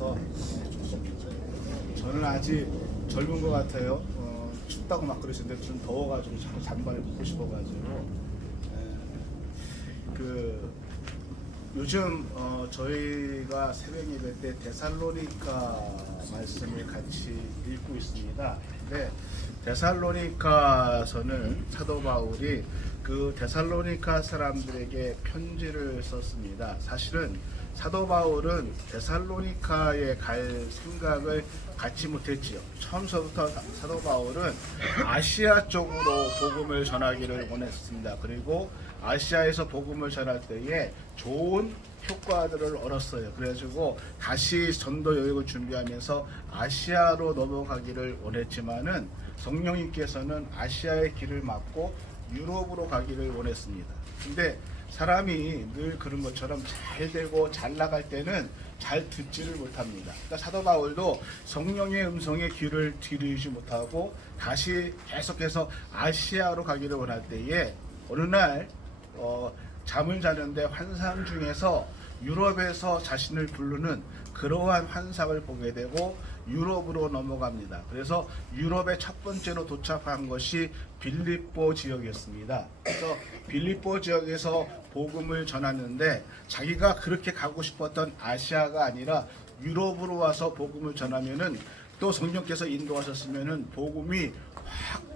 있어서 저는 아직 젊은 것 같아요. 춥다고 막 그러시는데 좀 더워가지고 자꾸 잠바를 입고 싶어가지고 요즘 저희가 새벽 예배 때 데살로니가 말씀을 같이 읽고 있습니다. 근데 데살로니가서는 사도 바울이 그 데살로니가 사람들에게 편지를 썼습니다. 사실은 사도 바울은 데살로니가에 갈 생각을 갖지 못했지요. 처음서부터 사도 바울은 아시아 쪽으로 복음을 전하기를 원했습니다. 그리고 아시아에서 복음을 전할 때에 좋은 효과들을 얻었어요. 그래가지고 다시 전도 여행을 준비하면서 아시아로 넘어가기를 원했지만은 성령님께서는 아시아의 길을 막고 유럽으로 가기를 원했습니다. 근데 사람이 늘 그런 것처럼 잘 되고 잘 나갈 때는 잘 듣지를 못합니다. 그러니까 사도 바울도 성령의 음성에 귀를 들이지 못하고 다시 계속해서 아시아로 가기를 원할 때에 어느 날 잠을 자는데 환상 중에서 유럽에서 자신을 부르는 그러한 환상을 보게 되고 유럽으로 넘어갑니다. 그래서 유럽에 첫 번째로 도착한 것이 빌립보 지역이었습니다. 그래서 빌립보 지역에서 복음을 전하는데 자기가 그렇게 가고 싶었던 아시아가 아니라 유럽으로 와서 복음을 전하면은 또 성령께서 인도하셨으면은 복음이 확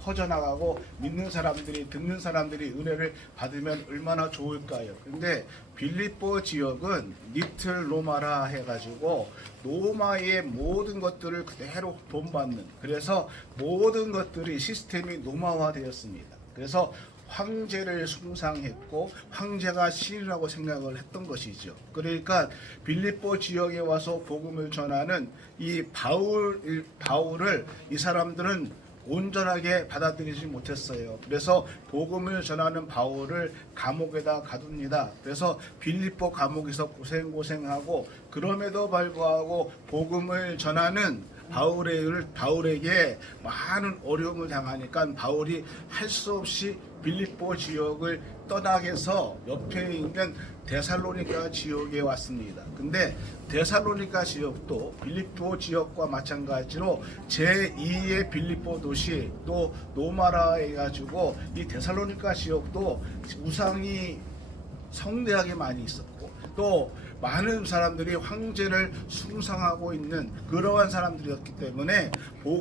퍼져나가고 믿는 사람들이 듣는 사람들이 은혜를 받으면 얼마나 좋을까요? 근데 빌립보 지역은 리틀 로마라 해가지고 로마의 모든 것들을 그대로 본받는, 그래서 모든 것들이 시스템이 로마화 되었습니다. 그래서 황제를 숭상했고 황제가 신이라고 생각을 했던 것이죠. 그러니까 빌립보 지역에 와서 복음을 전하는 이 바울을 이 사람들은 온전하게 받아들이지 못했어요. 그래서 복음을 전하는 바울을 감옥에다 가둡니다. 그래서 빌립보 감옥에서 고생하고 그럼에도 불구하고 복음을 전하는 바울에게 많은 어려움을 당하니까 바울이 할 수 없이 빌립보 지역을 떠나게 해서 옆에 있는 데살로니가 지역에 왔습니다. 근데 데살로니가 지역도 빌립보 지역과 마찬가지로 제2의 빌립보 도시 또 노마라 해가지고 이 데살로니가 지역도 우상이 성대하게 많이 있었고 또 많은 사람들이 황제를 숭상하고 있는 그러한 사람들이었기 때문에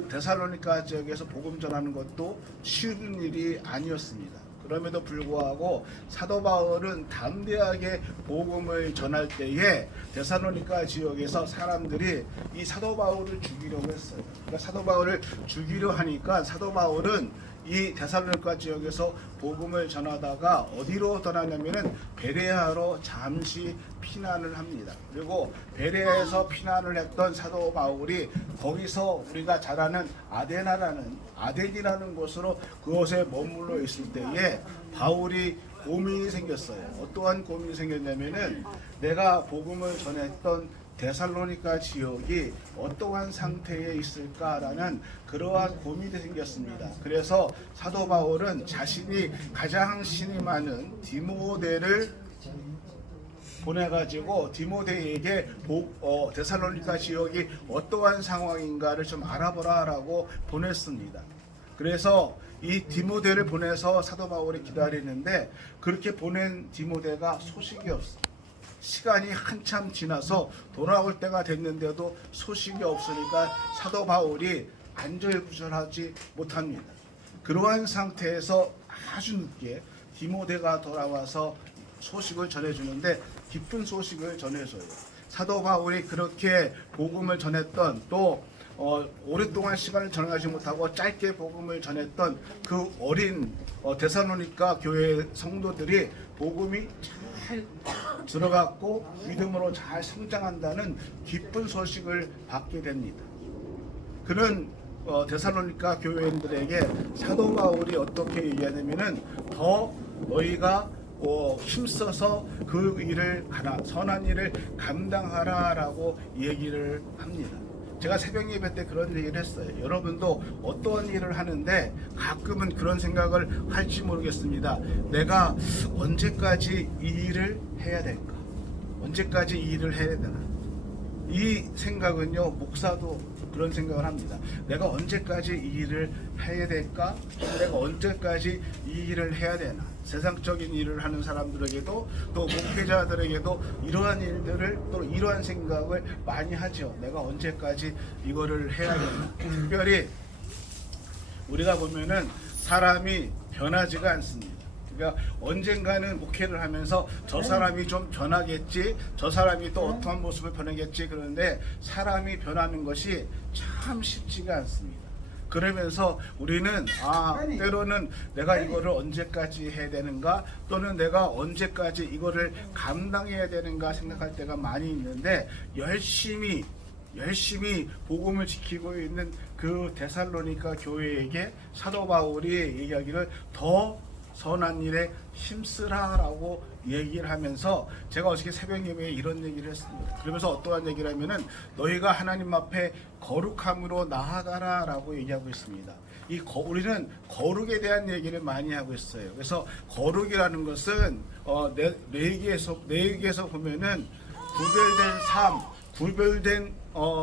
데살로니가 지역에서 복음 전하는 것도 쉬운 일이 아니었습니다. 그럼에도 불구하고 사도 바울은 담대하게 복음을 전할 때에 데살로니가 지역에서 사람들이 이 사도 바울을 죽이려고 했어요. 그러니까 사도 바울을 죽이려 하니까 사도 바울은 이 데살로니가 지역에서 복음을 전하다가 어디로 떠나냐면은 베레아로 잠시 피난을 합니다. 그리고 베레아에서 피난을 했던 사도 바울이 거기서 우리가 잘 아는 아덴이라는 곳으로 그곳에 머물러 있을 때에 바울이 고민이 생겼어요. 어떠한 고민이 생겼냐면은 내가 복음을 전했던 데살로니가 지역이 어떠한 상태에 있을까라는 그러한 고민이 생겼습니다. 그래서 사도 바울은 자신이 가장 신이 많은 디모데를 보내가지고 디모데에게 데살로니가 지역이 어떠한 상황인가를 좀 알아보라라고 보냈습니다. 그래서 이 디모데를 보내서 사도 바울이 기다리는데 그렇게 보낸 디모데가 소식이 없어요. 시간이 한참 지나서 돌아올 때가 됐는데도 소식이 없으니까 사도 바울이 안절부절하지 못합니다. 그러한 상태에서 아주 늦게 디모데가 돌아와서 소식을 전해주는데 기쁜 소식을 전해줘요. 사도 바울이 그렇게 복음을 전했던 또 오랫동안 시간을 정하지 못하고 짧게 복음을 전했던 그 어린 데살로니가 교회 성도들이 복음이 잘 들어갔고 믿음으로 잘 성장한다는 기쁜 소식을 받게 됩니다. 그는 데살로니가 교회인들에게 사도 바울이 어떻게 얘기하냐면은 더 너희가 힘써서 그 일을 선한 일을 감당하라라고 얘기를 합니다. 제가 새벽 예배 때 그런 얘기를 했어요. 여러분도 어떠한 일을 하는데 가끔은 그런 생각을 할지 모르겠습니다. 내가 언제까지 이 일을 해야 될까? 언제까지 이 일을 해야 되나? 이 생각은요, 목사도 그런 생각을 합니다. 내가 언제까지 이 일을 해야 될까? 내가 언제까지 이 일을 해야 되나? 세상적인 일을 하는 사람들에게도 또 목회자들에게도 이러한 일들을 또 이러한 생각을 많이 하죠. 내가 언제까지 이거를 해야 되나? 특별히 우리가 보면은 사람이 변하지가 않습니다. 그러니까 언젠가는 목회를 하면서 저 사람이 좀 변하겠지, 저 사람이 또 어떠한 모습을 변하겠지, 그런데 사람이 변하는 것이 참 쉽지가 않습니다. 그러면서 우리는 때로는 내가 이거를 언제까지 해야 되는가, 또는 내가 언제까지 이거를 감당해야 되는가 생각할 때가 많이 있는데, 열심히 복음을 지키고 있는 그 데살로니가 교회에게 사도 바울이 얘기하기를 더 선한 일에 힘쓰라라고 얘기를 하면서, 제가 어저께 새벽 예배에 이런 얘기를 했습니다. 그러면서 어떠한 얘기를 하면은 너희가 하나님 앞에 거룩함으로 나아가라라고 얘기하고 있습니다. 우리는 거룩에 대한 얘기를 많이 하고 있어요. 그래서 거룩이라는 것은 레위기에서 보면은 구별된 삶, 구별된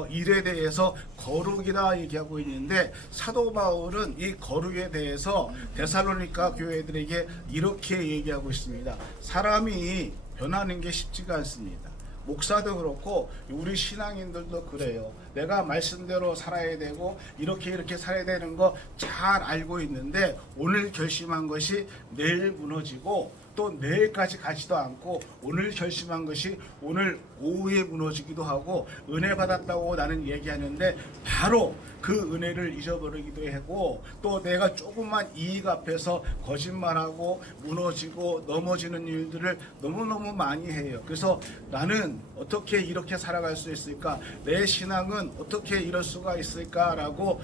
일에 대해서 거룩이라 얘기하고 있는데, 사도 바울은 이 거룩에 대해서 데살로니가 교회들에게 이렇게 얘기하고 있습니다. 사람이 변하는 게 쉽지가 않습니다. 목사도 그렇고 우리 신앙인들도 그래요. 내가 말씀대로 살아야 되고 이렇게 살아야 되는 거 잘 알고 있는데, 오늘 결심한 것이 내일 무너지고 또 내일까지 가지도 않고 오늘 결심한 것이 오늘 오후에 무너지기도 하고, 은혜 받았다고 나는 얘기하는데 바로 그 은혜를 잊어버리기도 하고, 또 내가 조금만 이익 앞에서 거짓말하고 무너지고 넘어지는 일들을 너무너무 많이 해요. 그래서 나는 어떻게 이렇게 살아갈 수 있을까, 내 신앙은 어떻게 이럴 수가 있을까라고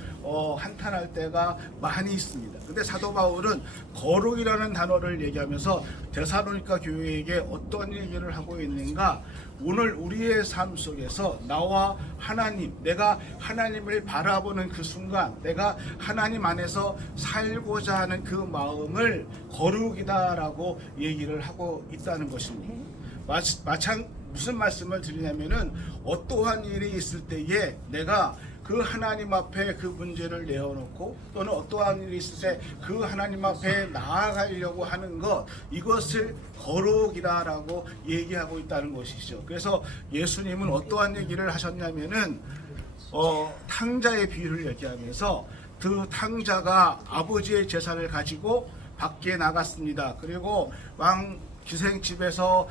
한탄할 때가 많이 있습니다. 근데 사도 바울은 거룩이라는 단어를 얘기하면서 데살로니가 교회에게 어떤 얘기를 하고 있는가, 오늘 우리의 삶 속에서 나와 하나님, 내가 하나님을 바라보는 그 순간, 내가 하나님 안에서 살고자 하는 그 마음을 거룩이다라고 얘기를 하고 있다는 것입니다. 무슨 말씀을 드리냐면은, 어떠한 일이 있을 때에 내가 그 하나님 앞에 그 문제를 내어놓고, 또는 어떠한 일이 있을 때 그 하나님 앞에 나아가려고 하는 것, 이것을 거룩이다라고 얘기하고 있다는 것이죠. 그래서 예수님은 어떠한 얘기를 하셨냐면은 탕자의 비유를 얘기하면서, 그 탕자가 아버지의 재산을 가지고 밖에 나갔습니다. 그리고 왕 기생집에서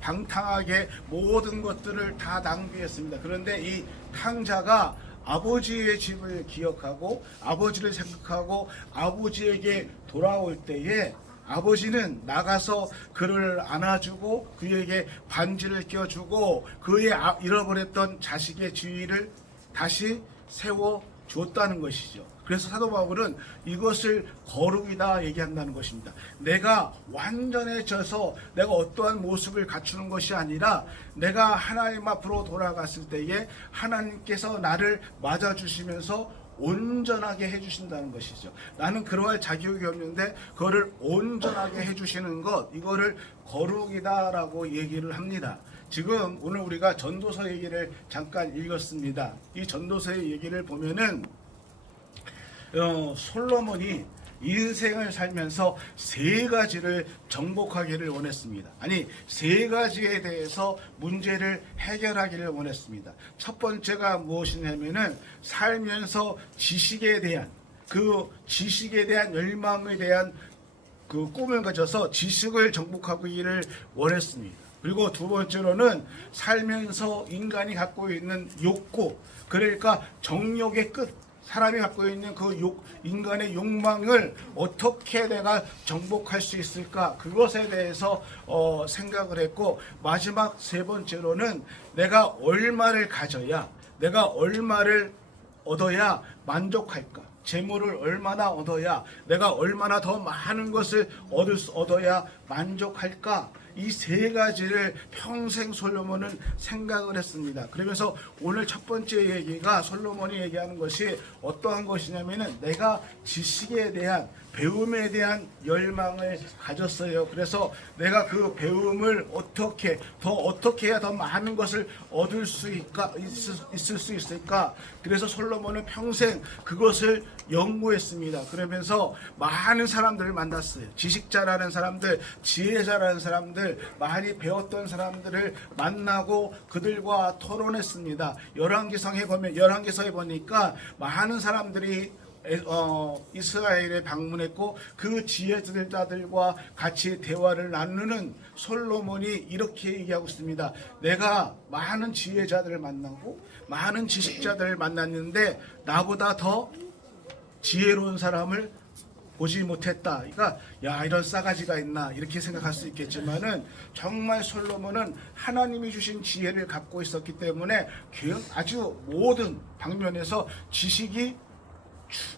방탕하게 모든 것들을 다 낭비했습니다. 그런데 이 탕자가 아버지의 집을 기억하고 아버지를 생각하고 아버지에게 돌아올 때에, 아버지는 나가서 그를 안아주고 그에게 반지를 껴주고 그의 잃어버렸던 자식의 지위를 다시 세워 주었다는 것이죠. 그래서 사도 바울은 이것을 거룩이다 얘기한다는 것입니다. 내가 완전해져서 내가 어떠한 모습을 갖추는 것이 아니라, 내가 하나님 앞으로 돌아갔을 때에 하나님께서 나를 맞아주시면서 온전하게 해주신다는 것이죠. 나는 그러할 자격이 없는데 그거를 온전하게 해주시는 것, 이거를 거룩이다라고 얘기를 합니다. 지금 오늘 우리가 전도서 얘기를 잠깐 읽었습니다. 이 전도서의 얘기를 보면은 솔로몬이 인생을 살면서 세 가지를 정복하기를 원했습니다. 아니, 세 가지에 대해서 문제를 해결하기를 원했습니다. 첫 번째가 무엇이냐면은, 살면서 지식에 대한 열망에 대한 그 꿈을 가져서 지식을 정복하기를 원했습니다. 그리고 두 번째로는 살면서 인간이 갖고 있는 욕구, 그러니까 정욕의 끝, 사람이 갖고 있는 그 인간의 욕망을 어떻게 내가 정복할 수 있을까, 그것에 대해서 생각을 했고, 마지막 세 번째로는 내가 얼마를 가져야, 내가 얼마를 얻어야 만족할까, 재물을 얼마나 얻어야, 내가 얼마나 더 많은 것을 얻어야 만족할까? 이 세 가지를 평생 솔로몬은 생각을 했습니다. 그러면서 오늘 첫 번째 얘기가 솔로몬이 얘기하는 것이 어떠한 것이냐면은 내가 지식에 대한 배움에 대한 열망을 가졌어요. 그래서 내가 그 배움을 어떻게 해야 더 많은 것을 얻을 수 있을 수 있을까? 그래서 솔로몬은 평생 그것을 연구했습니다. 그러면서 많은 사람들을 만났어요. 지식자라는 사람들, 지혜자라는 사람들, 많이 배웠던 사람들을 만나고 그들과 토론했습니다. 열왕기서에 보니까 많은 사람들이 이스라엘에 방문했고 그 지혜자들과 같이 대화를 나누는 솔로몬이 이렇게 얘기하고 있습니다. 내가 많은 지혜자들을 만나고 많은 지식자들을 만났는데 나보다 더 지혜로운 사람을 보지 못했다. 그러니까 야, 이런 싸가지가 있나 이렇게 생각할 수 있겠지만은 정말 솔로몬은 하나님이 주신 지혜를 갖고 있었기 때문에 아주 모든 방면에서 지식이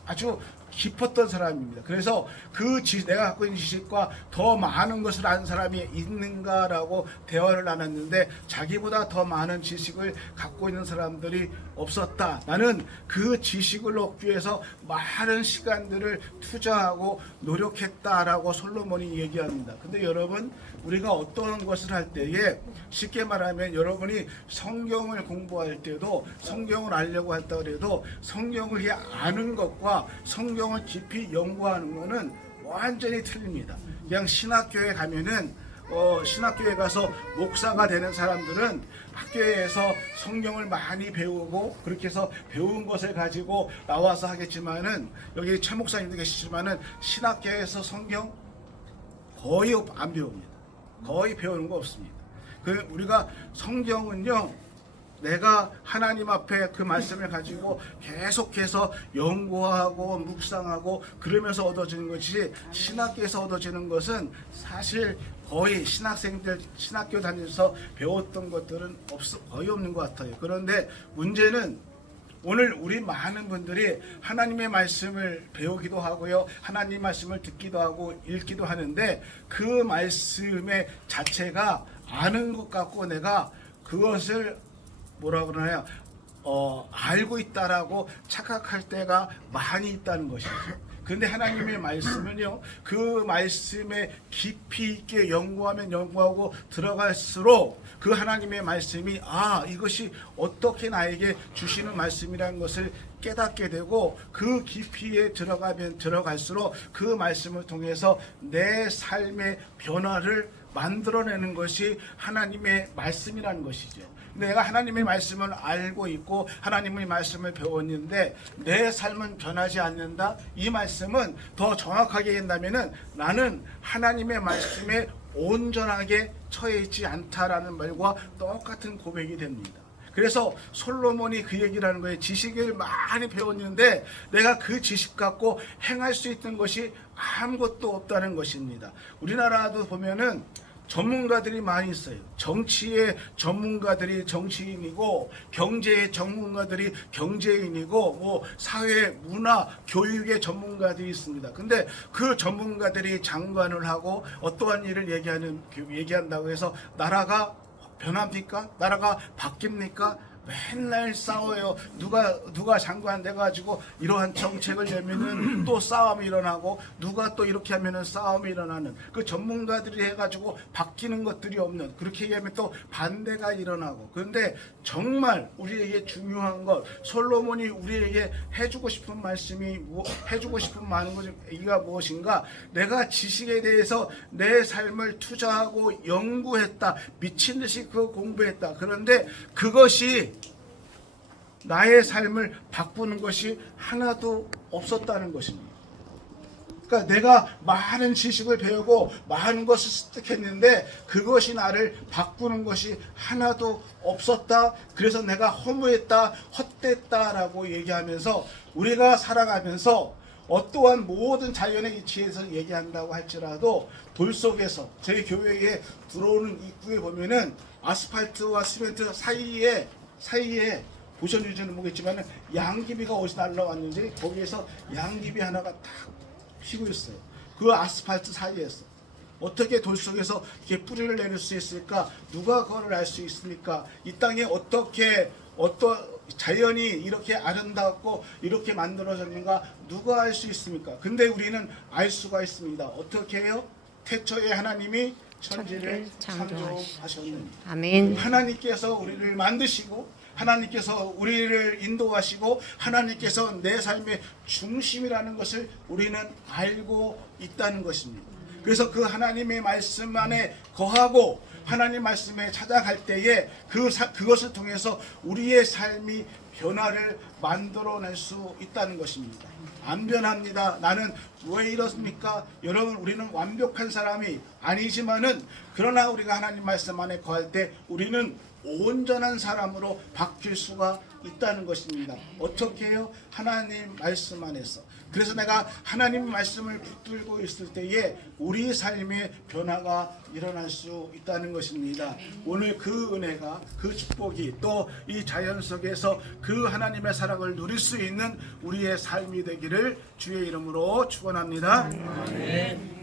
아주 깊었던 사람입니다. 그래서 내가 갖고 있는 지식과 더 많은 것을 아는 사람이 있는가라고 대화를 나눴는데 자기보다 더 많은 지식을 갖고 있는 사람들이 없었다. 나는 그 지식을 얻기 위해서 많은 시간들을 투자하고 노력했다라고 솔로몬이 얘기합니다. 근데 여러분, 우리가 어떠한 것을 할 때에 쉽게 말하면 여러분이 성경을 공부할 때도 성경을 알려고 했다 그래도 성경을 아는 것과 성경을 깊이 연구하는 것은 완전히 틀립니다. 그냥 신학교에 가면은 신학교에 가서 목사가 되는 사람들은 학교에서 성경을 많이 배우고 그렇게 해서 배운 것을 가지고 나와서 하겠지만은 여기 최 목사님도 계시지만은 신학교에서 성경 거의 안 배웁니다. 거의 배우는 거 없습니다. 우리가 성경은요, 내가 하나님 앞에 그 말씀을 가지고 계속해서 연구하고 묵상하고 그러면서 얻어지는 것이 신학교에서 얻어지는 것은 사실 거의 신학교 다니면서 배웠던 것들은 거의 없는 것 같아요. 그런데 문제는 오늘 우리 많은 분들이 하나님의 말씀을 배우기도 하고요, 하나님 말씀을 듣기도 하고 읽기도 하는데 그 말씀의 자체가 아는 것 같고 내가 그것을 뭐라 그러나요? 알고 있다라고 착각할 때가 많이 있다는 것이죠. 그런데 하나님의 말씀은요, 그 말씀에 깊이 있게 연구하면 연구하고 들어갈수록 그 하나님의 말씀이 이것이 어떻게 나에게 주시는 말씀이라는 것을 깨닫게 되고 그 깊이에 들어가면 들어갈수록 그 말씀을 통해서 내 삶의 변화를 만들어내는 것이 하나님의 말씀이라는 것이죠. 내가 하나님의 말씀을 알고 있고 하나님의 말씀을 배웠는데 내 삶은 변하지 않는다. 이 말씀은 더 정확하게 한다면은 나는 하나님의 말씀에 온전하게 처해 있지 않다라는 말과 똑같은 고백이 됩니다. 그래서 솔로몬이 그 얘기를 하는 거예요. 지식을 많이 배웠는데 내가 그 지식 갖고 행할 수 있는 것이 아무것도 없다는 것입니다. 우리나라도 보면은 전문가들이 많이 있어요. 정치의 전문가들이 정치인이고 경제의 전문가들이 경제인이고 사회, 문화, 교육의 전문가들이 있습니다. 근데 그 전문가들이 장관을 하고 어떠한 일을 얘기한다고 해서 나라가 변합니까? 나라가 바뀝니까? 맨날 싸워요. 누가 장관 돼가지고 이러한 정책을 내면은 또 싸움이 일어나고 누가 또 이렇게 하면은 싸움이 일어나는 그 전문가들이 해가지고 바뀌는 것들이 없는 그렇게 얘기하면 또 반대가 일어나고. 그런데 정말 우리에게 중요한 것 솔로몬이 우리에게 해주고 싶은 말씀이 해주고 싶은 많은 것이가 무엇인가? 내가 지식에 대해서 내 삶을 투자하고 연구했다. 미친 듯이 그 공부했다. 그런데 그것이 나의 삶을 바꾸는 것이 하나도 없었다는 것입니다. 그러니까 내가 많은 지식을 배우고 많은 것을 습득했는데 그것이 나를 바꾸는 것이 하나도 없었다. 그래서 내가 허무했다, 헛됐다라고 얘기하면서 우리가 살아가면서 어떠한 모든 자연의 이치에서 얘기한다고 할지라도 돌 속에서 저희 교회에 들어오는 입구에 보면은 아스팔트와 시멘트 사이에 보셨는지는 모르겠지만 양귀비가 어디서 날라왔는지 거기에서 양귀비 하나가 탁 피고 있어요. 그 아스팔트 사이에서. 어떻게 돌 속에서 이렇게 뿌리를 내릴 수 있을까? 누가 그걸 알 수 있습니까? 이 땅에 어떻게 자연이 이렇게 아름답고 이렇게 만들어졌는가 누가 알 수 있습니까? 근데 우리는 알 수가 있습니다. 어떻게 해요? 태초에 하나님이 천지를 창조하셨느니. 아멘. 하나님께서 우리를 만드시고 하나님께서 우리를 인도하시고 하나님께서 내 삶의 중심이라는 것을 우리는 알고 있다는 것입니다. 그래서 그 하나님의 말씀 안에 거하고 하나님 말씀에 찾아갈 때에 그것을 통해서 우리의 삶이 변화를 만들어낼 수 있다는 것입니다. 안 변합니다. 나는 왜 이렇습니까? 여러분, 우리는 완벽한 사람이 아니지만은 그러나 우리가 하나님 말씀 안에 거할 때 우리는 온전한 사람으로 바뀔 수가 있다는 것입니다. 어떻게 해요? 하나님 말씀 안에서. 그래서 내가 하나님 말씀을 붙들고 있을 때에 우리 삶의 변화가 일어날 수 있다는 것입니다. 오늘 그 은혜가, 그 축복이 또 이 자연 속에서 그 하나님의 사랑을 누릴 수 있는 우리의 삶이 되기를 주의 이름으로 축원합니다. 아멘.